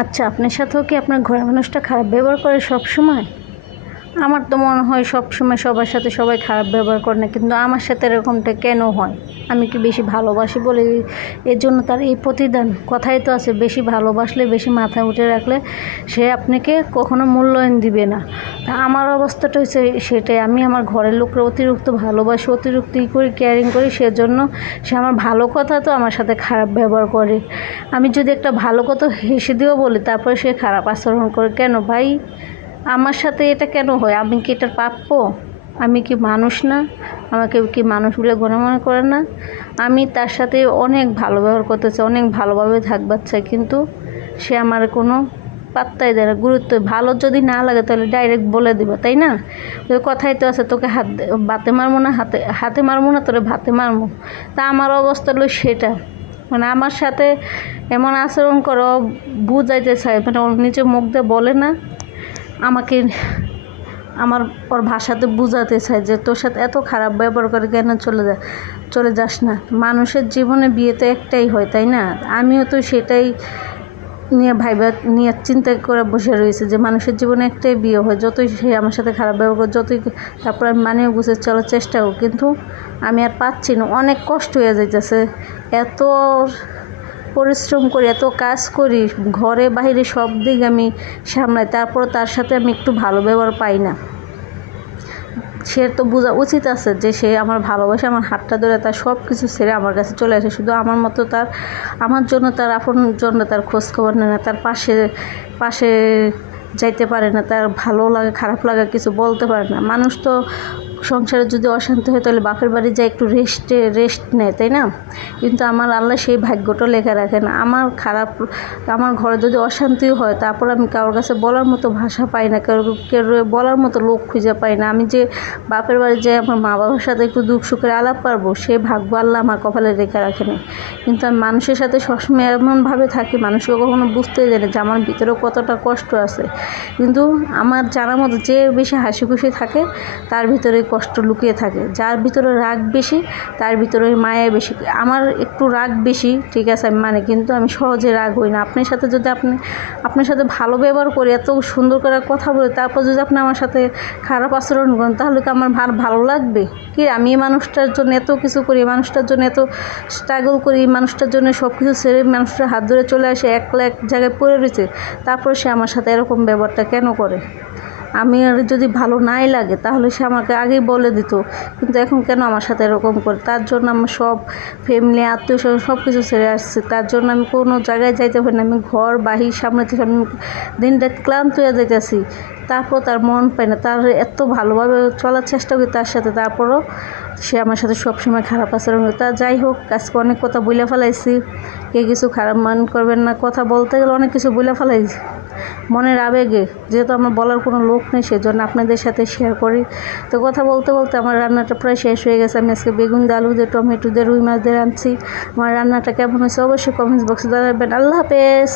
আচ্ছা, আপনার সাথেও কি আপনার ঘরের মানুষটা খারাপ ব্যবহার করে সবসময়? আমার তো মনে হয় সবসময় সবার সাথে সবাই খারাপ ব্যবহার করে না, কিন্তু আমার সাথে এরকমটা কেন হয়? আমি কি বেশি ভালোবাসি বলে এর জন্য তার এই প্রতিদান? কথাই তো আছে, বেশি ভালোবাসলে, বেশি মাথায় উঠে রাখলে সে আপনাকে কখনো মূল্যায়ন দিবে না। তা আমার অবস্থাটা হচ্ছে সেটাই। আমি আমার ঘরের লোকরা অতিরিক্ত ভালোবাসি, অতিরিক্ত করি, কেয়ারিং করি, সেজন্য সে আমার ভালো কথা তো আমার সাথে খারাপ ব্যবহার করে। আমি যদি একটা ভালো কথা হেসে দিয়েও বলি, তারপরে সে খারাপ আচরণ করে। কেন ভাই? আমার সাথে এটা কেন হয়? আমি কি এটার প্রাপ্য? আমি কি মানুষ না? আমাকে কি মানুষ বলে গণ্য মনে করে না? আমি তার সাথে অনেক ভালো ব্যবহার করতে চাই, অনেক ভালোভাবে থাকবার চাই, কিন্তু সে আমার কোনো পাত্তাই দেয় না, গুরুত্ব। ভালো যদি না লাগে তাহলে ডাইরেক্ট বলে দিব, তাই না? ওই কথাই তো আছে, তোকে বাতে মারবো না, হাতে মারবো না, তোরে ভাতে মারবো। তা আমার অবস্থা হলো সেটা। মানে আমার সাথে এমন আচরণ করো, বুঝাইতে চাই, মানে ওর নিজে মুখ দিয়ে বলে না, আমাকে আমার ওর ভাষাতে বোঝাতে চায় যে তোর সাথে এত খারাপ ব্যবহার করে কেন চলে যাস না। মানুষের জীবনে বিয়ে তো একটাই হয়, তাই না? আমিও তো সেটাই নিয়ে চিন্তা করে বসে রয়েছে যে মানুষের জীবনে একটাই বিয়ে হয়। যতই সে আমার সাথে খারাপ ব্যবহার করে, যতই তারপর আমি মানিয়ে গুছিয়ে চলার চেষ্টা করি, কিন্তু আমি আর পাচ্ছি না। অনেক কষ্ট হয়ে যাইতেছে। এত পরিশ্রম করি, এত কাজ করি, ঘরে বাইরে সব দিক আমি সামলাই, তারপর তার সাথে আমি একটু ভালো ব্যবহার পাই না। সে তো বোঝা উচিত আছে যে সে আমার ভালোবাসে, আমার হাতটা ধরে তার সব কিছু ছেড়ে আমার কাছে চলে আসে, শুধু আমার মতো আমার জন্য, তার আপন জন্য তার খোঁজ খবর নেয় না, তার পাশে যাইতে পারে না, তার ভালো লাগে খারাপ লাগে কিছু বলতে পারে না। মানুষ তো সংসারে যদি অশান্তি হয় তাহলে বাপের বাড়ি যায় একটু রেস্ট নেয়, তাই না? কিন্তু আমার আল্লাহ সেই ভাগ্যটা লেখা রাখে না। আমার ঘরে যদি অশান্তি হয়, তারপর আমি কারোর কাছে বলার মতো ভাষা পাই না, কেউ বলার মতো লোক খুঁজে পাই না। আমি যে বাপের বাড়ি যাই আমার মা বাবার সাথে একটু দুঃখ সুখের আলাপ পারবো, সেই ভাগ্য আল্লাহ আমার কপালে রেখে রাখে না। কিন্তু আমি মানুষের সাথে সবসময় এমনভাবে থাকি, মানুষকে কখনো বুঝতেই দেয় না যে আমার ভিতরেও কতটা কষ্ট আছে। কিন্তু আমার জানার মতো যে বেশি হাসি খুশি থাকে তার ভিতরে কষ্ট লুকিয়ে থাকে। যার ভিতরে রাগ বেশি তার ভিতরে মায়া বেশি। আমার একটু রাগ বেশি, ঠিক আছে, আমি মানে, কিন্তু আমি সহজে রাগ হই না। আপনার সাথে যদি আপনার সাথে ভালো ব্যবহার করি, এত সুন্দর করে কথা বলি, তারপর যদি আপনি আমার সাথে খারাপ আচরণ করেন, তাহলে কি আমার ভালো লাগবে কি? আমি এই মানুষটার জন্য এত কিছু করি, মানুষটার জন্য এত স্ট্রাগল করি, মানুষটার জন্য সব কিছু ছেড়ে মানুষটার হাত ধরে চলে আসে, একলা এক জায়গায় পড়ে রয়েছে, তারপর সে আমার সাথে এরকম ব্যবহারটা কেন করে? আমি আর যদি ভালো নাই লাগে তাহলে সে আমাকে আগেই বলে দিত, কিন্তু এখন কেন আমার সাথে এরকম করে? তার জন্য আমার সব ফ্যামিলি, আত্মীয় স্বজন সব কিছু ছেড়ে আসছে। তার জন্য আমি কোনো জায়গায় যাইতে পারি না। আমি ঘর বাহির সামনে থেকে আমি দিন রাত ক্লান্ত হয়ে যাইতেছি, তারপর তার মন পায় না। তার এত ভালোভাবে চলার চেষ্টা করি তার সাথে, তারপরও সে আমার সাথে সবসময় খারাপ আচরণ করে। তা যাই হোক, আজকে অনেক কথা বলে ফেলাইছি, কে কিছু খারাপ মান করবেন না। কথা বলতে গেলে অনেক কিছু বলে ফেলাইছি মনের আবেগে, যেহেতু আমার বলার কোনো লোক নেই, সেজন্য আপনাদের সাথে শেয়ার করি। তো কথা বলতে বলতে আমার রান্নাটা প্রায় শেষ হয়ে গেছে। আমি আজকে বেগুন দিয়ে, আলু দিয়ে, টমেটো দিয়ে, রুই মাছ দিয়ে রাঁধছি। আমার রান্নাটা কেমন হয়েছে অবশ্যই কমেন্টস বক্সে জানাবেন। আল্লাহ হাফেজ।